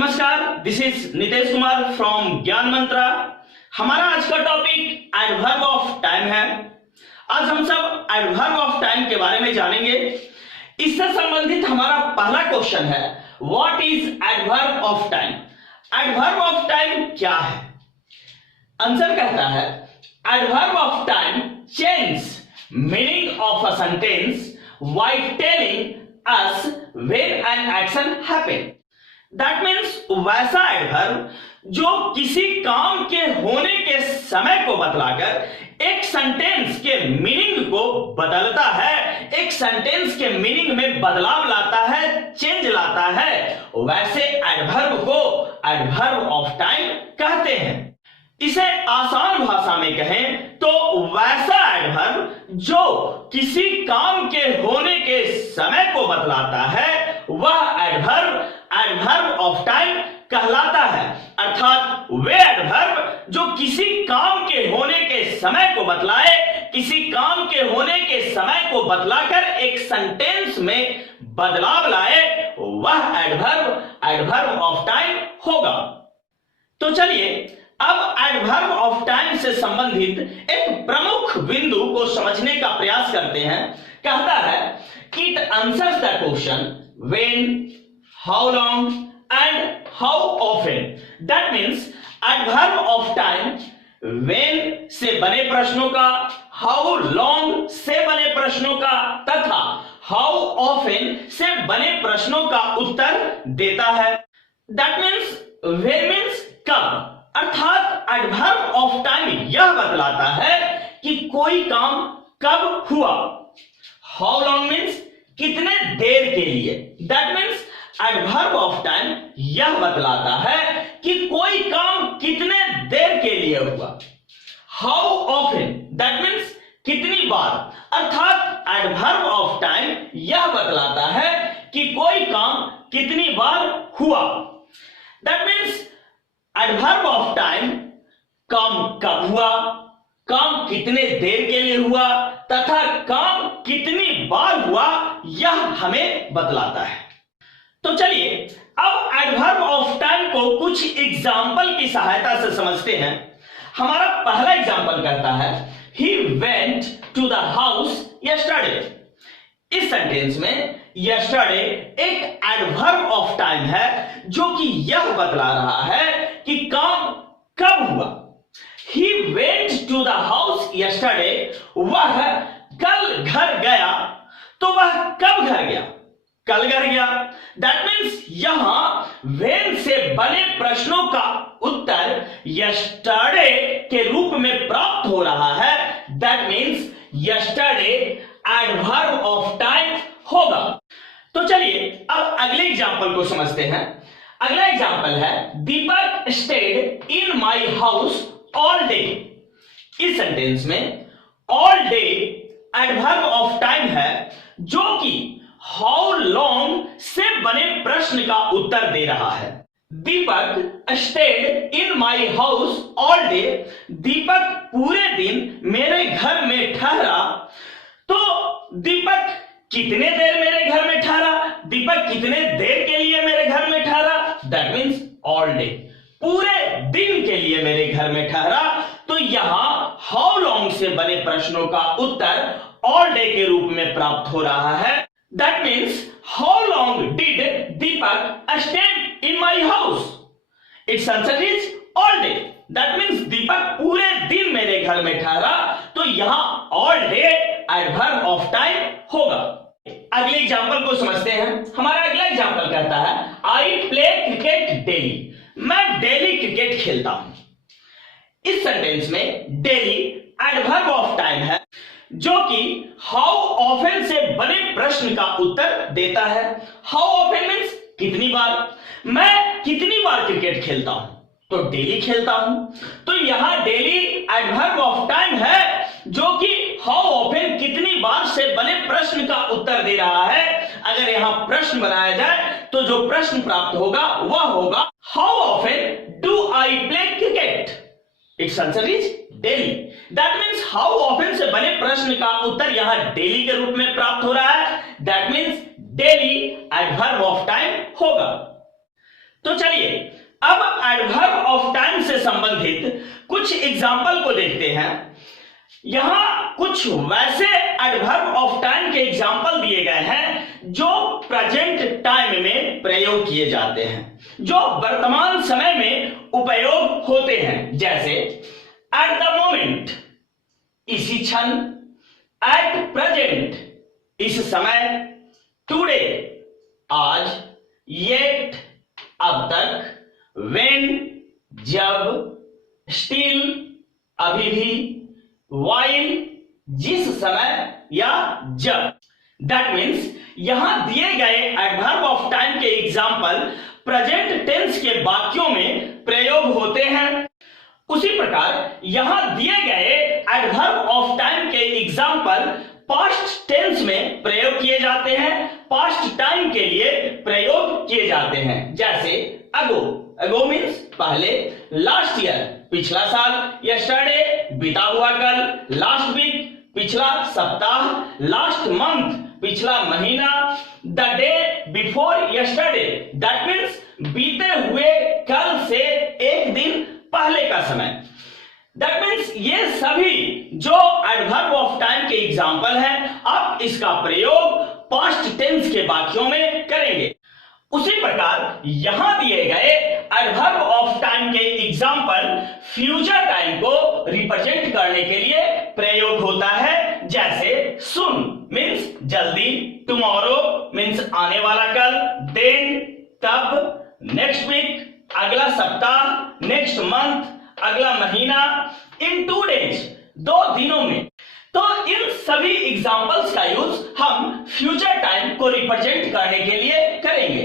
नमस्कार, this is Nitesh Kumar from ज्ञान मंत्रा। हमारा आज का टॉपिक एडवर्ब ऑफ टाइम है। आज हम सब एडवर्ब ऑफ टाइम के बारे में जानेंगे। इससे संबंधित हमारा पहला क्वेश्चन है, what is adverb of time? Adverb of time क्या है? आंसर कहता है, adverb of time change meaning of a sentence while telling us when an action happened. That means वैसा एडवर्ब जो किसी काम के होने के समय को बतलाकर एक सेंटेंस के मीनिंग को बदलता है, एक सेंटेंस के मीनिंग में बदलाव लाता है, चेंज लाता है, वैसे एडवर्ब को एडवर्ब ऑफ टाइम कहते हैं। इसे आसान भाषा में कहें तो वैसा एडवर्ब जो किसी काम के होने के समय को बतलाता है, वह एडवर्ब ऑफ टाइम कहलाता है। अर्थात वे एडवर्ब जो किसी काम के होने के समय को बतलाए, किसी काम के होने के समय को बतलाकर एक सेंटेंस में बदलाव लाए, वह एडवर्ब ऑफ टाइम होगा। तो चलिए अब एडवर्ब ऑफ टाइम से संबंधित एक प्रमुख बिंदु को समझने का प्रयास करते हैं। कहता है, it answers the question when, how long and how often. That means adverb of time when से बने प्रश्नों का, हाउ लॉन्ग से बने प्रश्नों का तथा हाउ ऑफन से बने प्रश्नों का उत्तर देता है। दैट मीन्स व्हेन मीन्स कब, अर्थात एडवर्ब ऑफ टाइम यह बतलाता है कि कोई काम कब हुआ। हाउ लॉन्ग मीन्स कितने देर के लिए। That means adverb of time यह बतलाता है कि कोई काम कितने देर के लिए हुआ। हाउ ऑफन, दैट मीन्स कितनी बार, अर्थात एडवर्ब ऑफ टाइम यह बतलाता है कि कोई काम कितनी बार हुआ। That means adverb of time काम कब हुआ, काम कितने देर के लिए हुआ तथा काम कितनी बार हुआ, यह हमें बतलाता है। तो चलिए अब एडवर्ब ऑफ टाइम को कुछ एग्जाम्पल की सहायता से समझते हैं। हमारा पहला एग्जाम्पल कहता है, he went to the house yesterday. इस सेंटेंस में यस्टरडे एक एडवर्ब ऑफ टाइम है जो कि यह बतला रहा है कि काम कब हुआ। He went to the house yesterday, वह कल घर गया। तो वह कब घर गया? कल घर गया। दैट मीन्स यहां वेन से बने प्रश्नों का उत्तर यस्टरडे के रूप में प्राप्त हो रहा है। That means yesterday adverb of time होगा। तो चलिए अब अगले एग्जाम्पल को समझते हैं। अगला एग्जाम्पल है, Deepak stayed in my house all day. इस सेंटेंस में all day adverb of time है जो कि हाउ लॉन्ग से बने प्रश्न का उत्तर दे रहा है। Deepak stayed in my house all day, Deepak पूरे दिन मेरे घर में ठहरा। तो दीपक कितने देर मेरे घर में ठहरा, दीपक कितने देर के लिए मेरे घर में ठहरा? दैट मीन्स ऑल डे, पूरे दिन के लिए मेरे घर में ठहरा। तो यहां हाउ लॉन्ग से बने प्रश्नों का उत्तर ऑल डे के रूप में प्राप्त हो रहा है। That means how long did Deepak stay in my house? It's answer is all day. That means Deepak पूरे दिन मेरे घर में ठहरा। तो यहां all day adverb of time होगा। अगले एग्जाम्पल को समझते हैं। हमारा अगला एग्जाम्पल कहता है, आई प्ले क्रिकेट डेली। मैं डेली क्रिकेट खेलता हूं। इस सेंटेंस में डेली एडवर्ब ऑफ टाइम है जो कि हाउ ऑफन से बने प्रश्न का उत्तर देता है। हाउ ऑफन मीन्स कितनी बार। मैं कितनी बार क्रिकेट खेलता हूं? तो डेली खेलता हूं। तो यहां डेली एडवर्ब ऑफ टाइम है जो कि हाउ ऑफन कितनी बार से बने प्रश्न का उत्तर दे रहा है। अगर यहां प्रश्न बनाया जाए तो जो प्रश्न प्राप्त होगा वह होगा, how often do I play cricket? It's answer is daily. That means how often से बने प्रश्न का उत्तर यहां डेली के रूप में प्राप्त हो रहा है। That means daily adverb of time होगा। तो चलिए अब एडवर्ब ऑफ टाइम से संबंधित कुछ एग्जाम्पल को देखते हैं। यहां कुछ वैसे एडवर्ब ऑफ टाइम के एग्जाम्पल दिए गए हैं जो प्रेजेंट टाइम में प्रयोग किए जाते हैं, जो वर्तमान समय में उपयोग होते हैं, जैसे एट द मोमेंट इसी क्षण, एट प्रेजेंट इस समय, टुडे आज, येट अब तक, व्हेन जब, स्टिल अभी भी, व्हाइल जिस समय या जब। दैट मीन्स यहां दिए गए एडवर्ब ऑफ टाइम के एग्जाम्पल प्रेजेंट टेंस के वाक्यों में प्रयोग होते हैं। उसी प्रकार यहां दिए गए एडवर्ब ऑफ टाइम के एग्जाम्पल पास्ट टेंस में प्रयोग किए जाते हैं, पास्ट टाइम के लिए प्रयोग किए जाते हैं, जैसे अगो, अगो मीन्स पहले, लास्ट ईयर पिछला साल, यस्टरडे बीता हुआ कल, लास्ट वीक पिछला सप्ताह, लास्ट मंथ पिछला महीना, the day before yesterday that means बीते हुए कल से एक दिन पहले का समय। दैट मीन्स ये सभी जो एडवर्ब ऑफ टाइम के एग्जाम्पल हैं, आप इसका प्रयोग पास्ट टेंस के वाक्यों में करेंगे। उसी प्रकार यहां दिए गए एडवर्ब ऑफ टाइम के एग्जाम्पल फ्यूचर टाइम को रिप्रेजेंट करने के लिए प्रयोग होता है, जैसे सुन मीन्स जल्दी, टुमारो मीन्स आने वाला कल, देन तब, नेक्स्ट वीक अगला सप्ताह, नेक्स्ट मंथ अगला महीना, इन 2 डेज 2 दिनों में। तो इन सभी एग्जाम्पल्स का यूज हम फ्यूचर टाइम को रिप्रेजेंट करने के लिए करेंगे।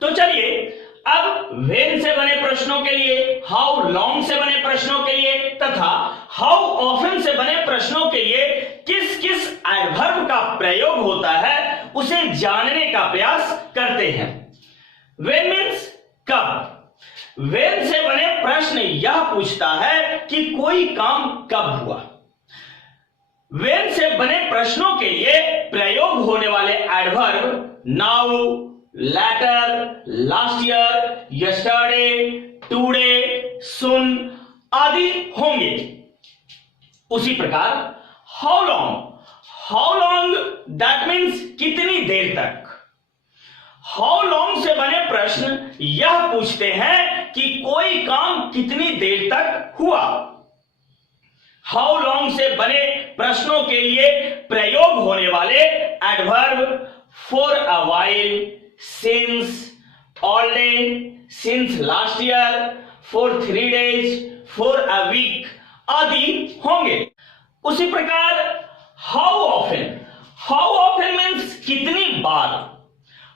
तो चलिए अब व्हेन से बने प्रश्नों के लिए, हाउ लॉन्ग से बने प्रश्नों के लिए तथा हाउ ऑफन से बने प्रश्नों के लिए किस किस एडवर्ब का प्रयोग होता है उसे जानने का प्रयास करते हैं। व्हेन मीन्स कब। व्हेन से बने प्रश्न यह पूछता है कि कोई काम कब हुआ। व्हेन से बने प्रश्नों के लिए प्रयोग होने वाले adverb now, later, last year, yesterday, today, soon आदि होंगे। उसी प्रकार हाउ लॉन्ग दैट मीन्स कितनी देर तक। हाउ लॉन्ग से बने प्रश्न यह पूछते हैं कि कोई काम कितनी देर तक हुआ। हाउ लॉन्ग से बने प्रश्नों के लिए प्रयोग होने वाले adverb for a while, since, all day, since last year, for 3 days, for a week आदि होंगे। उसी प्रकार हाउ ऑफन मीन्स कितनी बार।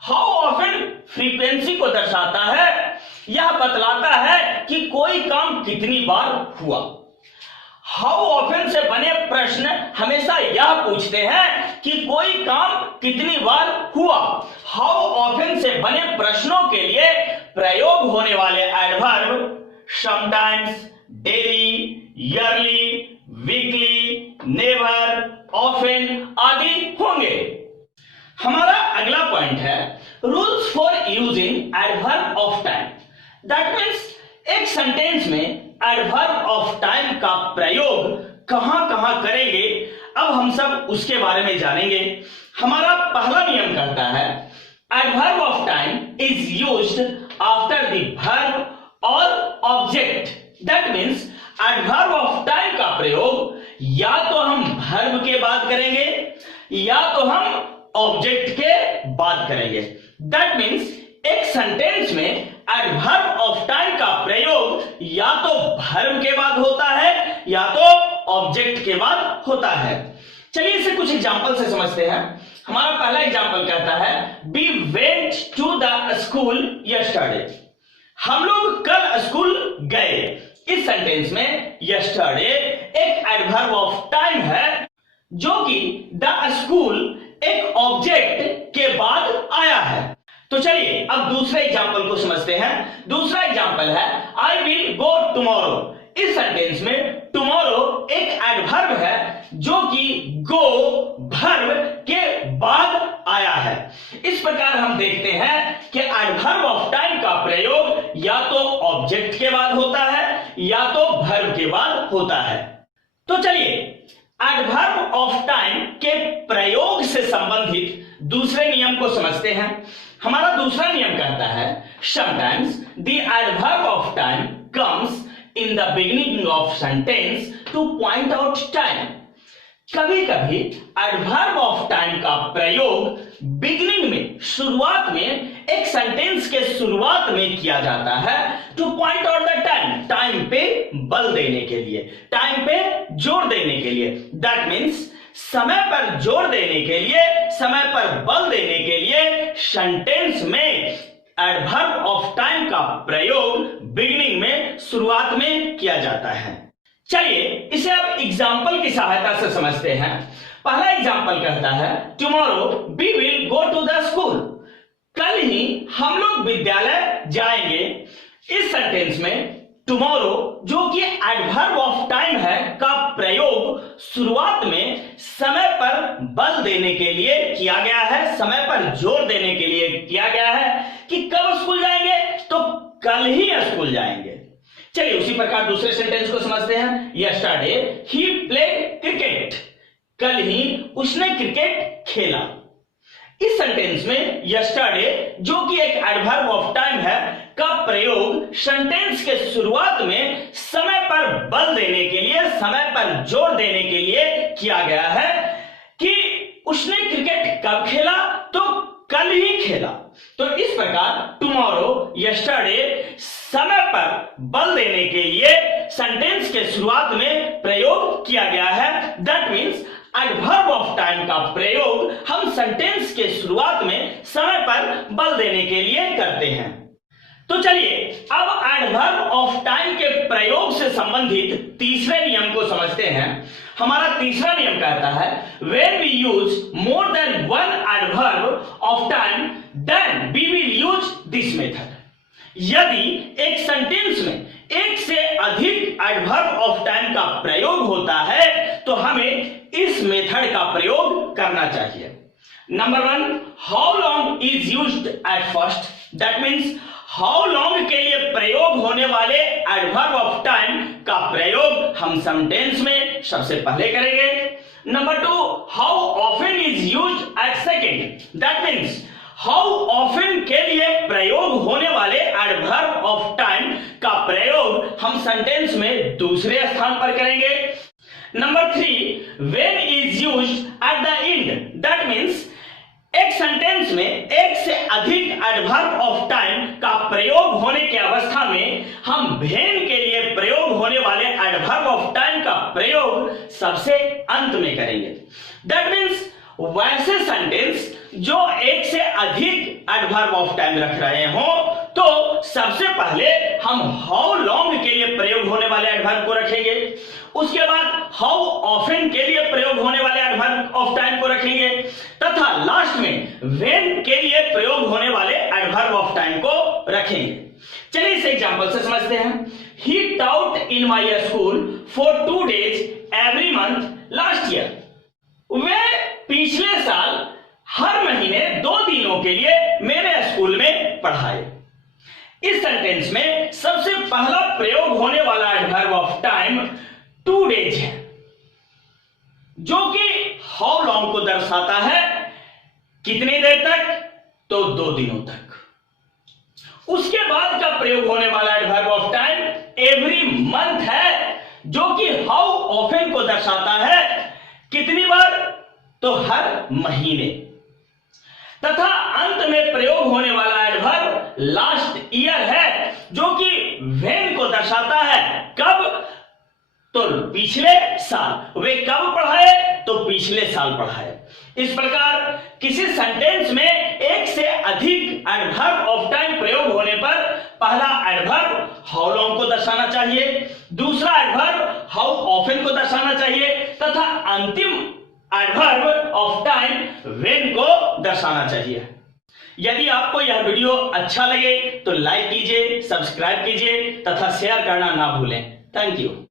हाउ ऑफन फ्रीक्वेंसी को दर्शाता है, यह बतलाता है कि कोई काम कितनी बार हुआ। हाउ ऑफन से बने प्रश्न हमेशा यह पूछते हैं कि कोई काम कितनी बार हुआ। हाउ ऑफन से बने प्रश्नों के लिए प्रयोग होने वाले adverb sometimes, daily, yearly, weekly, never, often आदि होंगे। हमारा अगला पॉइंट है rules for using adverb of time. That means एक सेंटेंस में एडवर्ब ऑफ टाइम का प्रयोग कहां कहां करेंगे, अब हम सब उसके बारे में जानेंगे। हमारा पहला नियम कहता है adverb of time is used after the verb और object. That means adverb of time का प्रयोग या तो हम वर्ब के बाद करेंगे या तो हम ऑब्जेक्ट के बाद करेंगे। दैट मीन्स एक सेंटेंस में एडवर्ब ऑफ टाइम का प्रयोग या तो वर्ब के बाद होता है या तो ऑब्जेक्ट के बाद होता है। चलिए इसे कुछ एग्जांपल से समझते हैं। हमारा पहला एग्जांपल कहता है we went to the school yesterday. हम लोग कल स्कूल गए। इस सेंटेंस में यस्टरडे एक एडवर्ब ऑफ टाइम है जो कि द स्कूल एक ऑब्जेक्ट के बाद आया है। तो चलिए अब दूसरे एग्जांपल को समझते हैं। दूसरा एग्जांपल है आई विल गो टुमारो। इस सेंटेंस में टुमारो एक एडवर्ब है जो कि गो वर्ब के बाद आया है। इस प्रकार हम देखते हैं कि एडवर्ब ऑफ टाइम का प्रयोग या तो ऑब्जेक्ट के बाद होता है या तो वर्ब के बाद होता है। तो चलिए एडवर्ब ऑफ टाइम के प्रयोग से संबंधित दूसरे नियम को समझते हैं। हमारा दूसरा नियम कहता है sometimes the adverb of time comes in the beginning of sentence two point out time. कभी कभी एडवर्ब ऑफ टाइम का प्रयोग बिगिनिंग में, शुरुआत में, एक सेंटेंस के शुरुआत में किया जाता है two point out the time, time पे बल देने के लिए, टाइम पे जोर देने के लिए। दैट मीन्स समय पर जोर देने के लिए, समय पर बल देने के लिए सेंटेंस में एडवर्ब ऑफ टाइम का प्रयोग बिगिनिंग में, शुरुआत में किया जाता है। चलिए इसे अब एग्जाम्पल की सहायता से समझते हैं। पहला एग्जाम्पल कहता है tomorrow we will go to the school. कल ही हम लोग विद्यालय जाएंगे। इस सेंटेंस में टुमारो, जो कि एडवर्ब ऑफ टाइम है, का प्रयोग शुरुआत में समय पर बल देने के लिए किया गया है, समय पर जोर देने के लिए किया गया है कि कब स्कूल जाएंगे, तो कल ही स्कूल जाएंगे। चलिए उसी प्रकार दूसरे सेंटेंस को समझते हैं। Yesterday he played cricket. कल ही उसने क्रिकेट खेला। इस सेंटेंस में यस्टरडे, जो कि एक एडवर्ब ऑफ टाइम है, का प्रयोग सेंटेंस के शुरुआत में समय पर बल देने के लिए, समय पर जोर देने के लिए किया गया है कि उसने क्रिकेट कब खेला, तो कल ही खेला। तो इस प्रकार टुमारो, यस्टरडे समय पर बल देने के लिए सेंटेंस के शुरुआत में प्रयोग किया गया है। That means adverb of time का प्रयोग हम सेंटेंस के शुरुआत में समय पर बल देने के लिए करते हैं। तो चलिए अब एडवर्ब ऑफ टाइम के प्रयोग से संबंधित तीसरे नियम को समझते हैं। हमारा तीसरा नियम कहता है when we use more than one adverb of time then we will use this method। यदि एक सेंटेंस में एक से अधिक एडवर्ब ऑफ टाइम का प्रयोग होता है तो हमें इस मेथड का प्रयोग करना चाहिए। Number 1, how long is used at first. That means how long के लिए प्रयोग होने वाले एडवर्ब ऑफ टाइम का प्रयोग हम सेंटेंस में सबसे पहले करेंगे। Number 2, how often is used eight second. That means how often के लिए प्रयोग होने वाले एडवर्ब ऑफ टाइम का प्रयोग हम सेंटेंस में दूसरे स्थान पर करेंगे। Number 3, when is used at the end. That means एक सेंटेंस में एक से अधिक एडवर्ब ऑफ टाइम का प्रयोग होने की अवस्था में हम व्हेन के लिए प्रयोग होने वाले एडवर्ब ऑफ टाइम का प्रयोग सबसे अंत में करेंगे। दैट मीन्स वैसे सेंटेंस जो एक से अधिक एडवर्ब ऑफ टाइम रख रहे हो तो सबसे पहले हम हाउ लॉन्ग के लिए प्रयोग होने वाले एडवर्ब को रखेंगे, उसके बाद हाउ ऑफन के लिए प्रयोग होने वाले एडवर्ब ऑफ टाइम को रखेंगे तथा लास्ट में व्हेन के लिए प्रयोग होने वाले एडवर्ब ऑफ टाइम को रखेंगे। चलिए इस एग्जांपल से समझते हैं। He taught in my school for 2 days every month last year। वे पिछले साल हर महीने 2 दिनों के लिए मेरे स्कूल में पढ़ाए। इस सेंटेंस में सबसे पहला प्रयोग होने वाला एडवर्ब ऑफ टाइम 2 days है, जो कि हाउ लॉन्ग को दर्शाता है, कितनी देर तक, तो 2 दिनों तक। उसके बाद का प्रयोग होने वाला adverb of time every month है, जो कि हाउ ऑफन को दर्शाता है, कितनी बार, तो हर महीने। तथा अंत में प्रयोग होने वाला एडवर्ब लास्ट ईयर है, जो कि व्हेन को दर्शाता है, कब, तो पिछले साल। वे कब पढ़ाए, तो पिछले साल पढ़ाए। इस प्रकार किसी सेंटेंस में एक से अधिक एडवर्ब ऑफ टाइम प्रयोग होने पर पहला एडवर्ब हाउ लॉन्ग को दर्शाना चाहिए, दूसरा एडवर्ब हाउ ऑफन को दर्शाना चाहिए तथा अंतिम एडवर्ब ऑफ टाइम व्हेन को दर्शाना चाहिए। यदि आपको यह वीडियो अच्छा लगे तो लाइक कीजिए, सब्सक्राइब कीजिए तथा शेयर करना ना भूलें। Thank you.